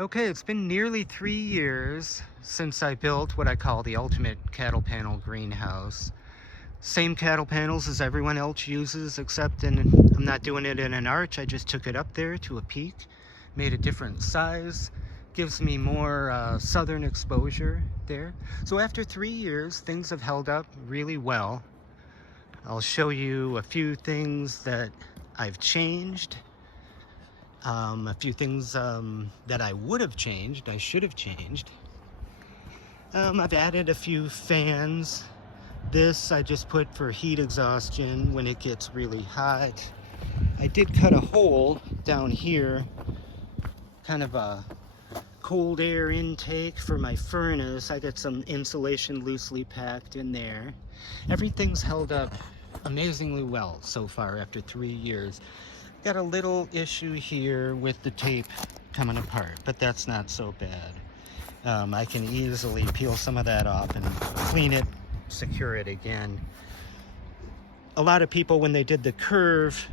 Okay, it's been nearly 3 years since I built what I call the ultimate cattle panel greenhouse. Same cattle panels as everyone else uses, except I'm not doing it in an arch. I just took it up there to a peak, made a different size, gives me more southern exposure there. So after 3 years, things have held up really well. I'll show you a few things that I've changed. A few things that I would have changed, I should have changed. I've added a few fans. This I just put for heat exhaustion when it gets really hot. I did cut a hole down here, kind of a cold air intake for my furnace. I got some insulation loosely packed in there. Everything's held up amazingly well so far after 3 years. Got a little issue here with the tape coming apart, but that's not so bad. I can easily peel some of that off and clean it, secure it again. A lot of people, when they did the curve,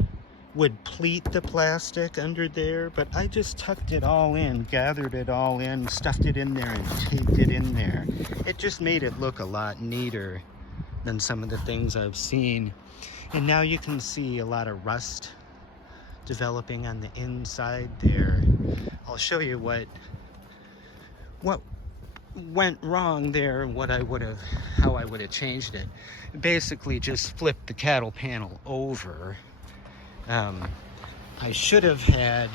would pleat the plastic under there, but I just tucked it all in, gathered it all in, stuffed it in there, and taped it in there. It just made it look a lot neater than some of the things I've seen. And now you can see a lot of rust developing on the inside there. I'll show you what went wrong there and how I would have changed it. Basically just flipped the cattle panel over. I should have had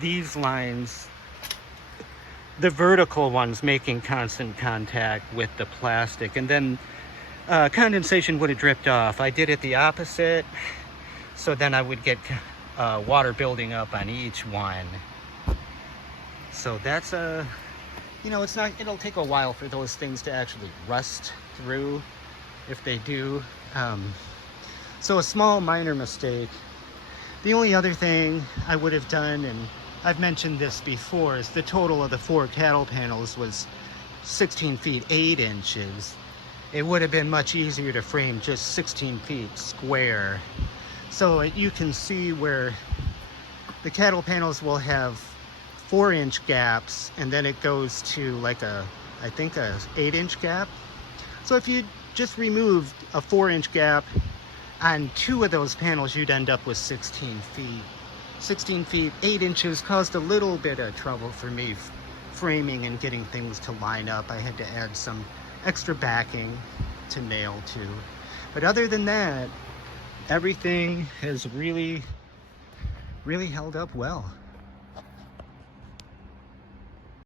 these lines, the vertical ones, making constant contact with the plastic, and then condensation would have dripped off. I did it the opposite. So then I would get water building up on each one. So that's it'll take a while for those things to actually rust through, if they do. So a small minor mistake. The only other thing I would have done, and I've mentioned this before, is the total of the 4 cattle panels was 16 feet 8 inches. It would have been much easier to frame just 16 feet square. So you can see where the cattle panels will have 4-inch gaps, and then it goes to like I think a 8-inch gap. So if you just removed a 4-inch gap on 2 of those panels, you'd end up with 16 feet. 16 feet 8 inches caused a little bit of trouble for me framing and getting things to line up. I had to add some extra backing to nail to. But other than that, everything has really held up well.